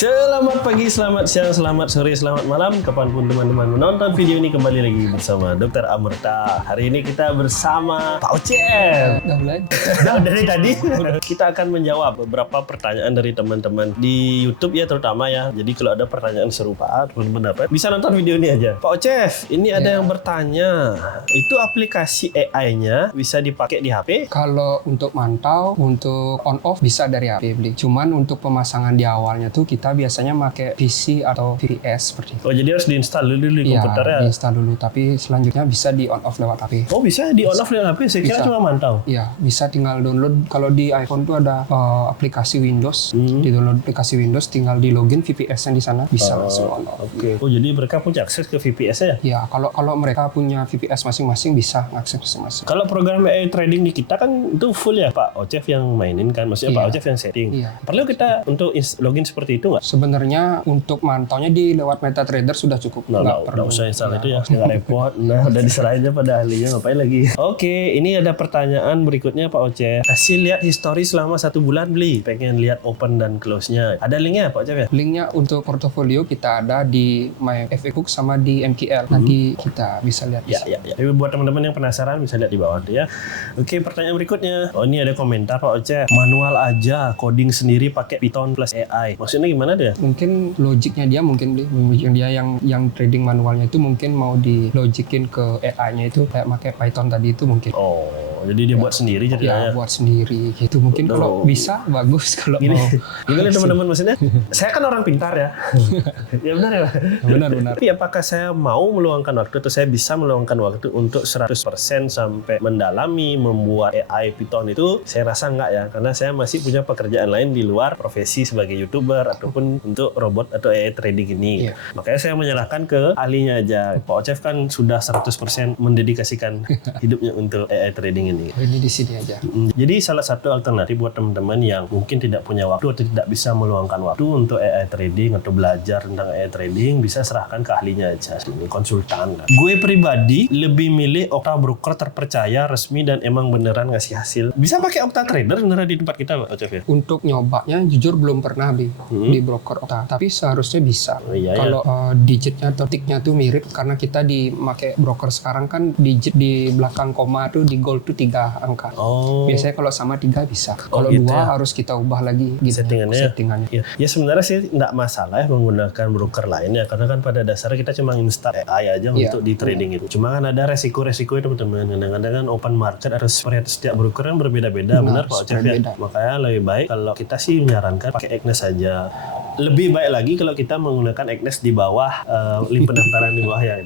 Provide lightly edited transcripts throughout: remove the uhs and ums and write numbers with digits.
Selamat pagi, selamat siang, selamat sore, selamat malam. Kapanpun teman-teman menonton video ini, kembali lagi bersama Dr. Amerta. Hari ini kita bersama Pak Ocef. Udah mulai? Dari tadi kita akan menjawab beberapa pertanyaan dari teman-teman di YouTube ya, terutama ya. Jadi kalau ada pertanyaan serupa, teman-teman dapat bisa nonton video ini aja. Pak Ocef, ini ada yang bertanya, itu aplikasi AI-nya bisa dipakai di HP? Kalau untuk mantau, untuk on off bisa dari HP beli. Cuman untuk pemasangan di awalnya tuh kita biasanya pakai PC atau VPS seperti itu. Oh, jadi harus diinstal dulu di Iya, komputer ya? diinstal dulu. Tapi selanjutnya bisa di on off lewat HP. Oh, bisa di on off dengan HP? Saya kira Bisa. cuma mantau. Iya, bisa tinggal download. Kalau di iPhone tuh ada aplikasi Windows. Di download aplikasi Windows, tinggal di login VPS-nya di sana bisa langsung on off. Oke. Oh, jadi mereka punya akses ke VPS ya? Ya, kalau mereka punya VPS masing-masing bisa ngakses masing-masing. Kalau program AI trading di kita kan itu full ya Pak Ocef yang mainin kan? Maksudnya Pak Iya. Ocef yang setting. Iya. Perlu kita untuk login seperti itu nggak? Sebenarnya untuk mantaunya di lewat MetaTrader sudah cukup. Nggak usah install itu ya, nggak repot. Nah, udah diserahin aja pada ahlinya, ngapain lagi? Oke, ini ada pertanyaan berikutnya Pak Ocef. Kasih lihat histori selama 1 bulan beli. Pengen lihat open dan close-nya. Ada linknya Pak Ocef ya? Linknya untuk portofolio kita ada di My FA Book sama di MTL. Nanti kita bisa lihat di Ya, sana. ya. Tapi buat teman-teman yang penasaran bisa lihat di bawah tuh ya. Oke, pertanyaan berikutnya. Oh, ini ada komentar Pak Ocef. Manual aja, coding sendiri pakai Python plus AI. Maksudnya gimana deh? Mungkin logiknya dia yang trading manualnya itu mungkin mau di logikin ke AI-nya itu kayak pakai Python tadi itu mungkin. Oh, jadi dia buat sendiri Ya ceritanya. buat sendiri gitu. Mungkin kalau bisa bagus kalau Gini, mau. gimana teman-teman, maksudnya saya kan orang pintar ya. Ya benar ya Pak? Benar-benar. Tapi apakah saya mau meluangkan waktu atau saya bisa meluangkan waktu untuk 100% sampai mendalami membuat AI Python itu? Saya rasa enggak ya, karena saya masih punya pekerjaan lain di luar profesi sebagai YouTuber ataupun untuk robot atau AI trading ini. Iya. Makanya saya menyerahkan ke ahlinya aja. Pak Ocef kan sudah 100% mendedikasikan hidupnya untuk AI trading ini. Ini di sini aja. Jadi salah satu alternatif buat teman-teman yang mungkin tidak punya waktu atau tidak bisa meluangkan waktu untuk AI trading atau belajar tentang AI trading, bisa serahkan ke ahlinya aja, ini konsultan. Gue pribadi lebih milih Okta Broker terpercaya, resmi, dan emang beneran ngasih hasil. Bisa pakai Okta Trader beneran di tempat kita Pak Ocef ya? Untuk nyobanya jujur belum pernah di broker Okta, tapi seharusnya bisa. Oh, iya, Kalau digitnya atau ticknya tuh mirip, karena kita make broker sekarang kan digit di belakang koma tuh di gold tuh 3 angka. Oh, Biasanya kalau sama 3 bisa. Oh, Kalau gitu 2 ya. harus kita ubah lagi gitu, settingannya. Ya sebenarnya sih nggak masalah ya menggunakan broker lain ya, karena kan pada dasarnya kita cuma install AI aja Iya. untuk di trading itu. Cuma kan ada resiko-resiko itu teman-teman. Kadang-kadang kan open market harus setiap broker kan berbeda-beda, benar Pak Ocef ya. berbeda. Makanya lebih baik kalau kita sih menyarankan pakai Agnes aja. Lebih baik lagi kalau kita menggunakan Agnes di bawah link pendaftaran di bawah ya.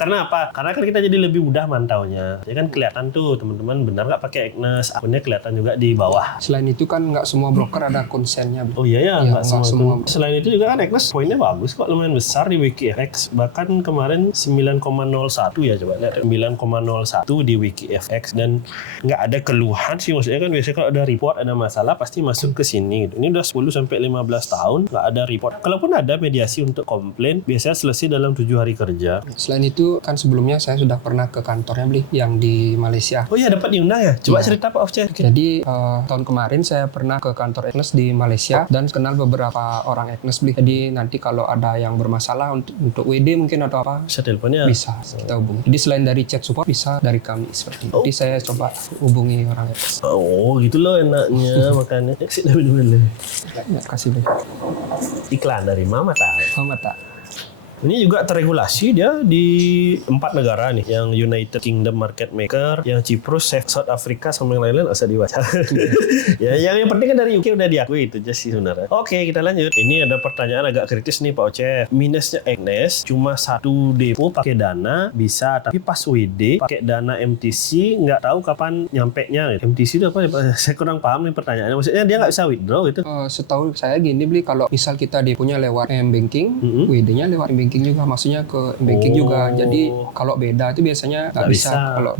Karena apa? Karena kan kita jadi lebih mudah mantaunya. Ya kan kelihatan tuh teman-teman benar nggak pakai Agnes, akunnya kelihatan juga di bawah. Selain itu kan nggak semua broker ada konsennya. Oh iya ya, Iya, nggak semua. nggak semua. Selain itu juga kan Agnes poinnya bagus kok, lumayan besar di WikiFX. Bahkan kemarin 9,01 ya, coba lihat 9,01 di WikiFX, dan nggak ada keluhan sih. Maksudnya kan biasanya kalau ada report ada masalah pasti masuk ke sini gitu. Ini udah 10 sampai 15 tahun nggak ada report. Kalaupun ada mediasi untuk komplain, biasanya selesai dalam 7 hari kerja. Selain itu kan sebelumnya saya sudah pernah ke kantornya beli yang di Malaysia. Oh iya, dapat diundang ya? Coba Iya. cerita Pak Ocef. Jadi tahun kemarin saya pernah ke kantor Agnes di Malaysia dan kenal beberapa orang Agnes beli. Jadi nanti kalau ada yang bermasalah untuk WD mungkin atau apa, Bisa teleponnya? bisa kita hubungi. Jadi selain dari chat support bisa dari kami seperti itu. Jadi saya coba hubungi orang Agnes. Oh gitu loh enaknya, makanya. Exit dari dulu. Ya, kasih deh. Iklan dari Mama tahu. Mata. Ini juga terregulasi dia di 4 negara nih, yang United Kingdom Market Maker, yang Cyprus, South Africa, sama yang lain-lain nggak usah dibaca. Ya, yang penting kan dari UK udah diakui itu aja sih sebenarnya. Oke, kita lanjut. Ini ada pertanyaan agak kritis nih Pak Ocef. Minusnya Agnes cuma 1 depo pakai dana bisa, tapi pas WD pakai dana MTC nggak tahu kapan nyampe nya. MTC itu apa ya Pak? Saya kurang paham nih pertanyaannya. Maksudnya dia nggak bisa withdraw gitu? Setahu saya gini beli, kalau misal kita deponya lewat M-Banking, WD-nya lewat M-Banking banking juga, maksudnya ke banking juga. Jadi kalau beda itu biasanya nggak bisa. Kalau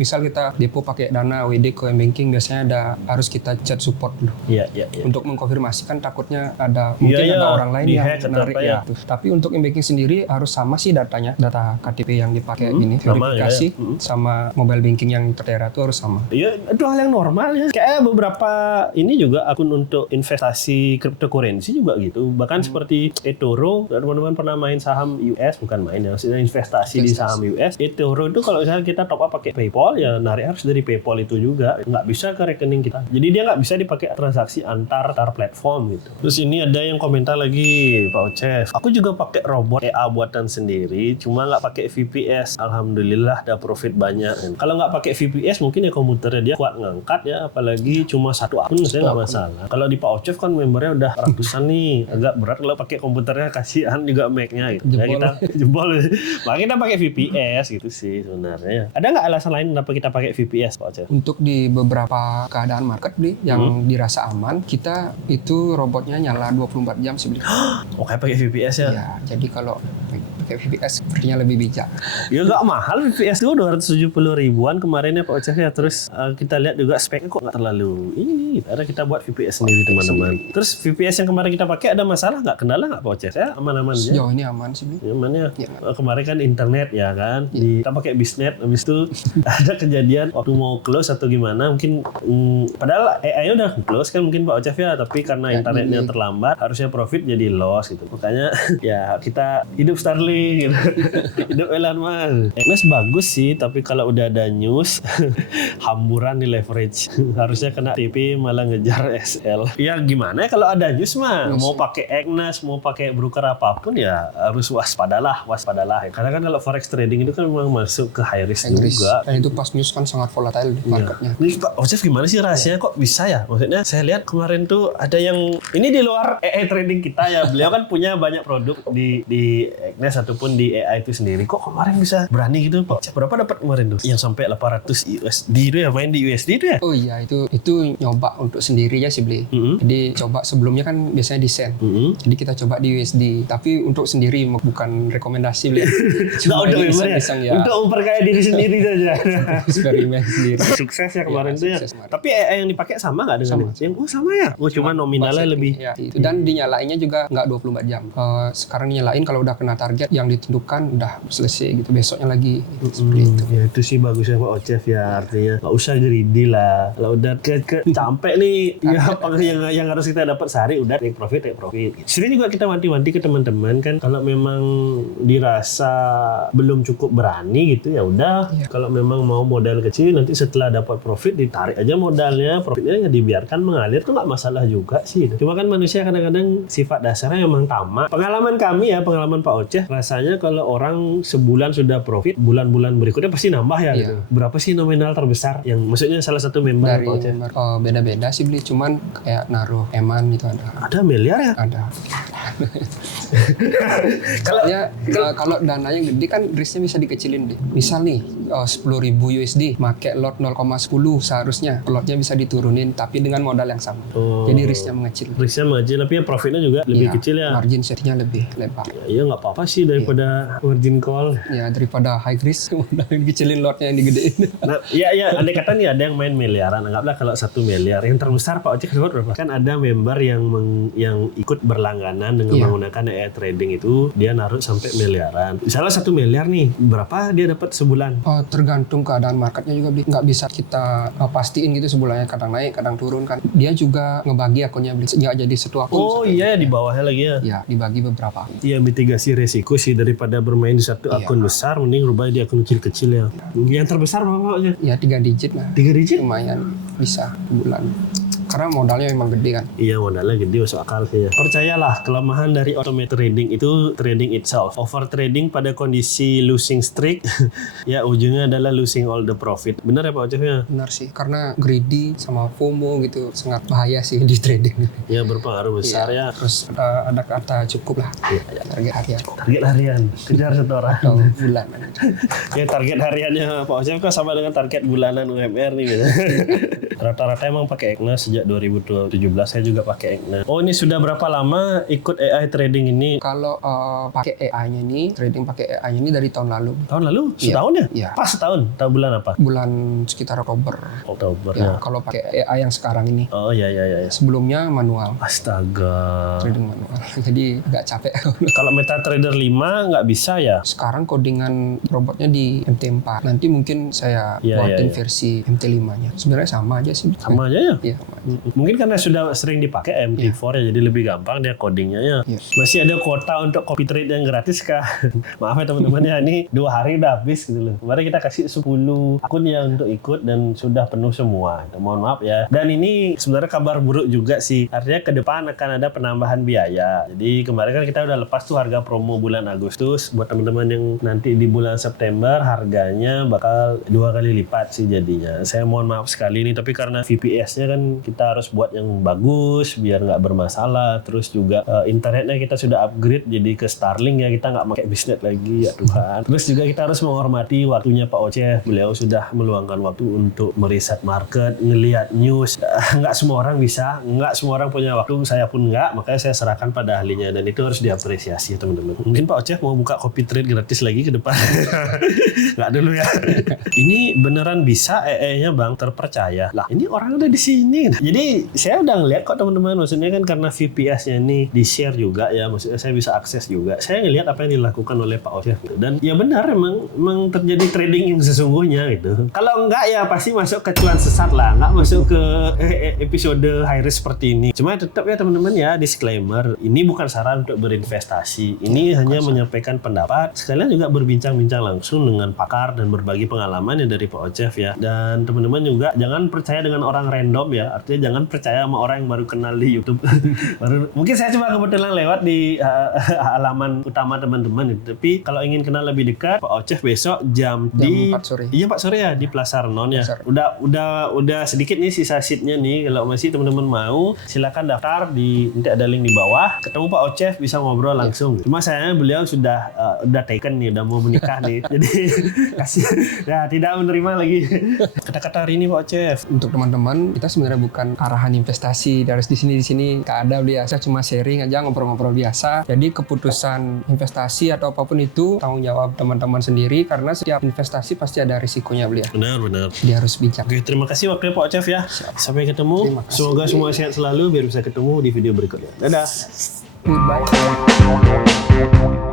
misal kita depo pakai Dana WD ke banking biasanya harus kita chat support dulu. Iya. Untuk mengkonfirmasi kan takutnya mungkin ada orang lain yang menarik ya. Tapi untuk banking sendiri harus sama sih datanya, data KTP yang dipakai ini verifikasi sama mobile banking yang terdera itu harus sama. Iya, itu hal yang normal ya. Kayak beberapa ini juga akun untuk investasi cryptocurrency juga gitu. Bahkan seperti eToro, teman-teman pernah main saham US, bukan main ya, maksudnya investasi di saham US. eToro itu kalau misalnya kita top up pakai PayPal ya narik harus dari PayPal itu juga, nggak bisa ke rekening kita. Jadi dia nggak bisa dipakai transaksi antar platform gitu. Terus ini ada yang komentar lagi, Pak Ocef, aku juga pakai robot EA buatan sendiri, cuma nggak pakai VPS. Alhamdulillah ada profit banyak. Kalau nggak pakai VPS mungkin ya komputernya dia kuat ngangkat ya, apalagi cuma satu akun saya nggak masalah. Kalau di Pak Ocef kan membernya udah ratusan nih, agak berat kalau pakai komputernya, kasihan juga Mac-nya gitu. Ya kita jebol. Makanya kita pakai VPS gitu sih sebenarnya. Ada nggak alasan lain kenapa kita pakai VPS, Pak Ocef? Untuk di beberapa keadaan market beli yang dirasa aman, kita itu robotnya nyala 24 jam sih beli. Oke, pakai VPS ya? Ya, jadi kalau pakai VPS sepertinya lebih bijak. Ya nggak mahal VPS itu 270 ribuan kemarin ya Pak Ocef ya. Terus kita lihat juga speknya kok nggak terlalu ini. Karena kita buat VPS sendiri teman-teman. Terus VPS yang kemarin kita pakai ada masalah nggak? Kendala nggak Pak Ocef? Ya aman-aman aja. Sejauh ini aman sih beli. Aman ya. Kemarin kan internet ya kan. Kita pakai Bisnet. Habis itu ada kejadian waktu mau close atau gimana. Mungkin padahal AI-nya udah close kan mungkin Pak Ocef ya. Tapi karena internetnya terlambat harusnya profit jadi loss gitu. Makanya ya kita hidup Starlink gitu. Hidup Elon Musk. Agnes bagus sih, tapi kalau udah ada news hamburan di leverage. Harusnya kena TP malah ngejar SL. Ya gimana ya kalau ada news mah mau pakai Agnes, mau pakai broker apapun ya harus waspadalah. Karena kan kalau forex trading itu kan memang masuk ke high risk juga. Dan itu pas news kan sangat volatile marketnya. Ini Pak Ocef gimana sih rahasianya kok bisa ya? Maksudnya saya lihat kemarin tuh ada yang ini di luar AI trading kita ya. Beliau kan punya banyak produk di Agnes ataupun di AI itu sendiri. Kok kemarin bisa berani gitu Pak? Berapa dapat kemarin tuh? Yang sampai 800 USD itu ya, main di USD itu ya? Oh iya, itu nyoba untuk sendiri ya sih beli. Jadi coba sebelumnya kan biasanya di Sen. Jadi kita coba di USD. Tapi untuk sendiri bukan rekomendasi beli. Cuma untuk iseng ya. Untuk memperkaya diri sendiri saja. Eksperimen sendiri. Sukses ya kemarin tuh ya. Tapi AI yang dipakai sama nggak dengan yang sama ya? Cuma nominalnya lebih. Ya, itu. Dan dinyalainnya juga nggak 24 jam. Sekarang dinyalain kalau udah kena target yang ditentukan udah selesai gitu, besoknya lagi seperti itu. Ya itu sih bagusnya Pak Ocef ya, artinya nggak usah greedy lah. Kalau udah capek nih ya yang harus kita dapat sehari udah take profit. Sini juga kita wanti-wanti ke teman-teman kan, kalau memang dirasa belum cukup berani gitu ya udah. Kalau memang mau modal kecil nanti setelah dapat profit ditarik aja modalnya, profitnya ya dibiarkan mengalir tuh nggak masalah juga sih. Cuma kan manusia kadang-kadang sifat dasarnya emang tamak. Pengalaman Pak Ocef, rasanya kalau orang sebulan sudah profit, bulan-bulan berikutnya pasti nambah ya gitu. Berapa sih nominal terbesar yang maksudnya salah satu member dari Pak Ocef? Beda-beda sih beli, cuman kayak naruh eman itu ada. Ada miliar ya? Ada. Kalau dananya gede kan risknya bisa dikecilin deh. Misal nih 10.000 USD, make lot 0,10 seharusnya lotnya bisa diturunin tapi dengan modal yang sama. Jadi risknya mengecil. Tapi ya profitnya juga lebih kecil ya. Margin setnya lebih lebar. Ya nggak apa-apa sih daripada margin call. Ya daripada high risk modal kecilin lotnya yang digedein. Nah, ya andai kata nih ada yang main miliaran, anggaplah kalau 1 miliar. Yang terbesar Pak Ocef dapat berapa? Kan ada member yang ikut berlangganan dengan menggunakan AI trading itu, dia naruh sampai miliaran. Misalnya 1 miliar nih, berapa dia dapat sebulan? Tergantung keadaan marketnya juga, nggak bisa kita pastiin gitu sebulannya, kadang naik kadang turun kan. Dia juga ngebagi akunnya, nggak jadi satu akun. Oh iya, di bawahnya lagi ya? Ya, dibagi beberapa. Iya, mitigasi resiko sih, daripada bermain di satu akun besar, mending rubah di akun kecil-kecil ya. Yang terbesar berapa aja? Ya 3 digit lah. 3 digit? Lumayan bisa bulan. Karena modalnya memang gede kan. Iya, modalnya gede, masuk akal sih ya. Percayalah, kelemahan dari automated trading itu trading itself. Over trading pada kondisi losing streak, ya ujungnya adalah losing all the profit. Benar ya Pak Ocef ya? Benar sih, karena greedy sama FOMO gitu sangat bahaya sih di trading. Ya, berpengaruh besar ya. Terus ada kata cukup lah. Target harian. Target harian, kejar setoran. Atau bulan. Ya, target hariannya Pak Ocef kan sama dengan target bulanan UMR nih gitu. Rata-rata emang pakai Agnes sejak sejak 2017 saya juga pakai Egna. Oh, ini sudah berapa lama ikut AI trading ini? Kalau pakai AI-nya ini, trading pakai AI-nya ini dari tahun lalu. Tahun lalu? Setahun ya? Iya. Pas setahun? Tahu bulan apa? Bulan sekitar Oktober. Ya. Kalau pakai AI yang sekarang ini. Oh iya. Sebelumnya manual. Astaga. Trading manual. Jadi agak capek. Kalau MetaTrader 5 nggak bisa ya? Sekarang codingan robotnya di MT4. Nanti mungkin saya buatin versi MT5-nya. Sebenarnya sama aja sih. Sama aja ya? Iya, sama aja. Mungkin karena sudah sering dipakai MT4 ya, jadi lebih gampang dia codingnya ya. Masih ada kuota untuk copy trade yang gratis kah? Maaf ya teman-teman ya, ini 2 hari udah habis gitu loh. Kemarin kita kasih 10 akun ya untuk ikut dan sudah penuh semua. Mohon maaf ya. Dan ini sebenarnya kabar buruk juga sih. Artinya ke depan akan ada penambahan biaya. Jadi kemarin kan kita udah lepas tuh harga promo bulan Agustus. Buat teman-teman yang nanti di bulan September harganya bakal 2 kali lipat sih jadinya. Saya mohon maaf sekali nih, tapi karena VPS-nya kan kita harus buat yang bagus biar nggak bermasalah. Terus juga internetnya kita sudah upgrade jadi ke Starlink ya, kita nggak pakai bisnet lagi ya Tuhan. Terus juga kita harus menghormati waktunya Pak Oceh. Beliau sudah meluangkan waktu untuk meriset market, ngelihat news. Nggak semua orang bisa, nggak semua orang punya waktu, saya pun nggak. Makanya saya serahkan pada ahlinya dan itu harus diapresiasi ya teman-teman. Mungkin Pak Oceh mau buka copy trade gratis lagi ke depan. Nggak dulu ya. Ini beneran bisa AI-nya Bang, terpercaya. Lah ini orang udah di sini. Jadi saya udah ngeliat kok teman-teman. Maksudnya kan karena VPS-nya ini di-share juga ya. Maksudnya saya bisa akses juga. Saya ngeliat apa yang dilakukan oleh Pak Oceh. Dan ya benar emang terjadi trading yang sesungguhnya gitu. Kalau enggak ya pasti masuk ke cuan sesat lah. Nggak masuk ke episode high risk seperti ini. Cuma tetap ya teman-teman ya, disclaimer. Ini bukan saran untuk berinvestasi. Ini hanya menyampaikan pendapat. Sekalian juga berbincang-bincang langsung dengan pakar dan berbagi pengalaman ya dari Pak Oceh ya. Dan teman-teman juga jangan percaya dengan orang random ya. Artinya jangan percaya sama orang yang baru kenal di YouTube. Mungkin saya cuma kebetulan lewat di halaman utama teman-teman gitu. Tapi kalau ingin kenal lebih dekat, Pak Oceh besok jam 4 sore. Iya 4 sore ya di Plaza Renon ya. Udah sedikit nih sisa seatnya nih. Kalau masih teman-teman mau silakan daftar nanti ada link di bawah. Ketemu Pak Oceh bisa ngobrol langsung. Cuma sayangnya beliau sudah taken nih, udah mau menikah nih. Jadi kasih ya tidak menerima lagi. Kata-kata hari ini Pak Oceh. Untuk teman-teman, kita sebenarnya bukan arahan investasi dari di sini nggak ada biasa, cuma sharing aja, ngobrol-ngobrol biasa. Jadi keputusan investasi atau apapun itu tanggung jawab teman-teman sendiri, karena setiap investasi pasti ada risikonya beliau. Benar. Dia harus bijak. Oke, terima kasih waktunya Pak Oceh ya. Sampai ketemu. Semoga semua sehat selalu biar bisa ketemu di video berikutnya. Dadah. Goodbye.